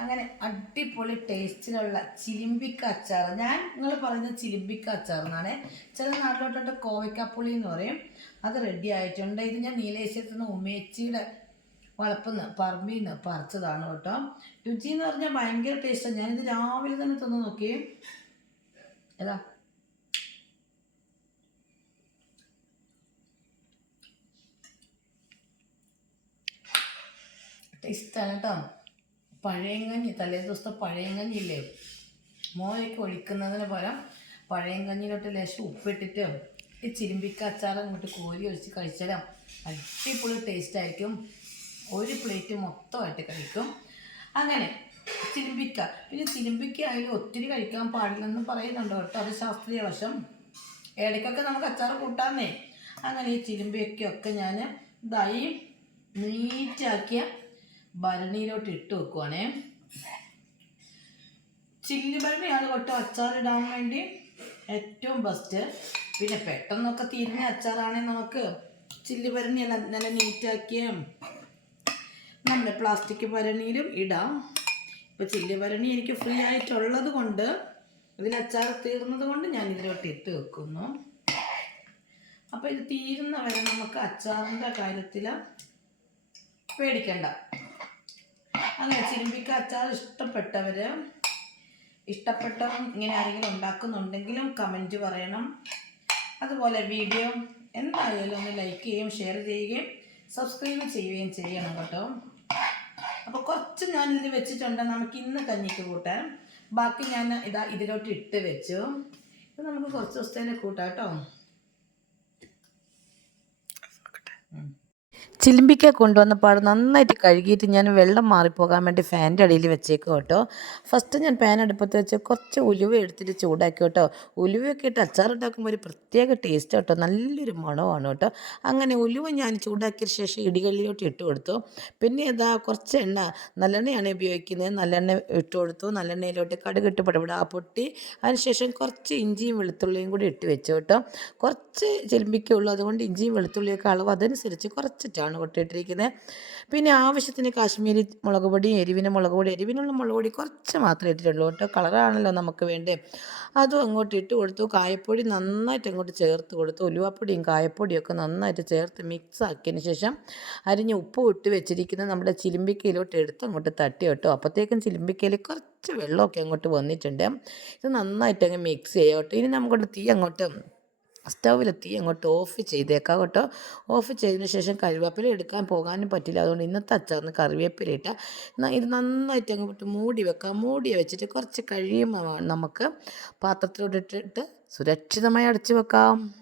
അങ്ങനെ അടിപൊളി ടേസ്റ്റിലുള്ള ചിലിമ്പിക്ക അച്ചാർ. ഞാൻ നിങ്ങൾ പറയുന്നത് ചിലിമ്പിക്ക അച്ചാർ എന്നാണ്. ചില നാട്ടിലോട്ടോട്ട് കോവയ്ക്കാപ്പുളി എന്ന് പറയും. അത് റെഡി ആയിട്ടുണ്ട്. ഇത് ഞാൻ നീലേശ്വരത്തു നിന്ന് ഉമേച്ചിയുടെ വളപ്പുന്ന് പറമ്പിന്ന് പറിച്ചതാണ് കേട്ടോ. രുചി എന്ന് പറഞ്ഞാൽ ഭയങ്കര ടേസ്റ്റാണ് ഞാനിത് രാവിലെ തന്നെ തിന്ന് നോക്കി. ഏതാ? ടേസ്റ്റാണ് കേട്ടോ. പഴയങ്കഞ്ഞി തലേ ദിവസത്തെ പഴയങ്കഞ്ഞില്ലേ മോനൊക്കെ ഒഴിക്കുന്നതിന് പകരം പഴയങ്കഞ്ഞിലോട്ട് ലേശം ഉപ്പിട്ടിട്ട് ഈ ചിരിമ്പിക്ക അച്ചാർ അങ്ങോട്ട് കോരി ഒഴിച്ച് കഴിച്ചാലും അടിപൊളി ടേസ്റ്റ് ആയിരിക്കും. ഒരു പ്ലേറ്റ് മൊത്തമായിട്ട് കഴിക്കും. അങ്ങനെ ചിരിമ്പിക്ക. പിന്നെ ചിരിമ്പിക്ക ആയാലും ഒത്തിരി കഴിക്കാൻ പാടില്ലെന്ന് പറയുന്നുണ്ട് കേട്ടോ. അത് ശാസ്ത്രീയ വശം. ഇടയ്ക്കൊക്കെ നമുക്ക് അച്ചാർ കൂട്ടാന്നേ അങ്ങനെ ഈ ചിരുമ്പിയൊക്കെ ഞാൻ ഇതായി നീറ്റാക്കിയ ഭരണിയിലോട്ട് ഇട്ട് വെക്കുവാണേ. ചില്ലി ഭരണിയാണ് കേട്ടോ അച്ചാറിടാൻ വേണ്ടി ഏറ്റവും ബെസ്റ്റ് പിന്നെ പെട്ടെന്നൊക്കെ തീരുന്ന അച്ചാറാണെങ്കിൽ നമുക്ക് ചില്ലി ഭരണി നല്ല നല്ല നീറ്റാക്കിയ നമ്മുടെ പ്ലാസ്റ്റിക് ഭരണിയിലും ഇടാം. ഇപ്പോൾ ചില്ലി ഭരണി എനിക്ക് ഫ്രീ ആയിട്ടുള്ളത് കൊണ്ട് ഇതിൽ അച്ചാർ തീർന്നത് കൊണ്ട് ഞാൻ ഇതിലോട്ട് ഇട്ട് വെക്കുന്നു. അപ്പോൾ ഇത് തീരുന്ന വരെ നമുക്ക് അച്ചാറിന്റെ കാര്യത്തിൽ പേടിക്കണ്ട. അങ്ങനെ ചിരുമ്പിക്ക അച്ചാർ ഇഷ്ടപ്പെട്ടവർ ഇഷ്ടപ്പെട്ടവർ ഇങ്ങനെ ആരെങ്കിലും ഉണ്ടാക്കുന്നുണ്ടെങ്കിലും കമന്റ് പറയണം. അതുപോലെ വീഡിയോ എന്തായാലും ഒന്ന് ലൈക്ക് ചെയ്യുകയും ഷെയർ ചെയ്യുകയും സബ്സ്ക്രൈബ് ചെയ്യുകയും ചെയ്യണം കേട്ടോ. അപ്പോൾ കുറച്ച് ഞാൻ വെച്ചിട്ടുണ്ട്. നമുക്ക് ഇന്ന് കഞ്ഞിക്ക് കൂട്ടാൻ. ബാക്കി ഞാൻ ഇതാ ഇതിലോട്ട് ഇട്ട് വെച്ചു. ഇത് നമുക്ക് കുറച്ച് ദിവസത്തേനെ കൂട്ടാം കേട്ടോ. ചിലിമ്പിക്ക പാട് നന്നായിട്ട് കഴുകിയിട്ട് ഞാൻ വെള്ളം മാറിപ്പോകാൻ വേണ്ടി ഫാന്റെ അടിയിൽ വെച്ചേക്കും കേട്ടോ. ഫസ്റ്റ് ഞാൻ പാൻ അടുപ്പത്ത് വെച്ച് കുറച്ച് ഉലുവ എടുത്തിട്ട് ചൂടാക്കി കേട്ടോ. ഉലുവയൊക്കെ ഇട്ട് അച്ചാർ ഉണ്ടാക്കുമ്പോൾ ഒരു പ്രത്യേക ടേസ്റ്റ് കേട്ടോ. നല്ലൊരു മണമാണ് കേട്ടോ. അങ്ങനെ ഉലുവ ഞാൻ ചൂടാക്കിയ ശേഷം ഇടികളിലോട്ട് ഇട്ട് കൊടുത്തു. പിന്നെ ഇതാ കുറച്ച് എണ്ണ നല്ലെണ്ണയാണ് ഉപയോഗിക്കുന്നത്. നല്ലെണ്ണ ഇട്ട് കൊടുത്തു. നല്ലെണ്ണയിലോട്ട് കടുക് ഇട്ട് പടപടാ പൊട്ടി. അതിനുശേഷം കുറച്ച് ഇഞ്ചിയും വെളുത്തുള്ളിയും കൂടി ഇട്ട് വെച്ചു കേട്ടോ. കുറച്ച് ചിലമ്പിക്കുള്ളൂ അതുകൊണ്ട് ഇഞ്ചിയും വെളുത്തുള്ളിയൊക്കെ അളവ് അതനുസരിച്ച് കുറച്ചിട്ടാണ് കൊട്ടിയിട്ടിരിക്കുന്നത്. പിന്നെ ആവശ്യത്തിന് കാശ്മീരി മുളക് പൊടി എരിവിന് മുളക് പൊടി എരിവിനുള്ള മുളക് പൊടി കുറച്ച് മാത്രമേ ഇട്ടിട്ടുള്ളൂ കേട്ടോ. കളറാണല്ലോ നമുക്ക് വേണ്ടേ. അതും അങ്ങോട്ട് ഇട്ട് കൊടുത്തു. കായപ്പൊടി നന്നായിട്ട് അങ്ങോട്ട് ചേർത്ത് കൊടുത്തു. ഉലുവാപ്പൊടിയും കായപ്പൊടിയും ഒക്കെ നന്നായിട്ട് ചേർത്ത് മിക്സ് ആക്കിയതിന് ശേഷം അരിഞ്ഞ് ഉപ്പ് ഇട്ട് വെച്ചിരിക്കുന്ന നമ്മുടെ ചിലിമ്പിക്കയിലോട്ട് എടുത്ത് അങ്ങോട്ട് തട്ടി കേട്ടോ. അപ്പോഴത്തേക്കും ചിലിമ്പിക്കയിൽ കുറച്ച് വെള്ളമൊക്കെ അങ്ങോട്ട് വന്നിട്ടുണ്ട്. ഇത് നന്നായിട്ട് അങ്ങ് മിക്സ് ചെയ്യാം കേട്ടോ. ഇനി നമുക്കോട്ട് തീ അങ്ങോട്ട് സ്റ്റൗവിൽ തീ അങ്ങോട്ട് ഓഫ് ചെയ്തേക്കാം കേട്ടോ. ഓഫ് ചെയ്തതിന് ശേഷം കറിവേപ്പില എടുക്കാൻ പോകാനും പറ്റില്ല. അതുകൊണ്ട് ഇന്നത്തെ അച്ചാറിന് കറിവേപ്പില ഇട്ട ഇത് നന്നായിട്ട് അങ്ങോട്ട് മൂടി വെക്കാം. മൂടി വെച്ചിട്ട് കുറച്ച് കഴിയുമ്പോൾ നമുക്ക് പാത്രത്തിലോട്ട് ഇട്ടിട്ട് സുരക്ഷിതമായി അടച്ചു വെക്കാം.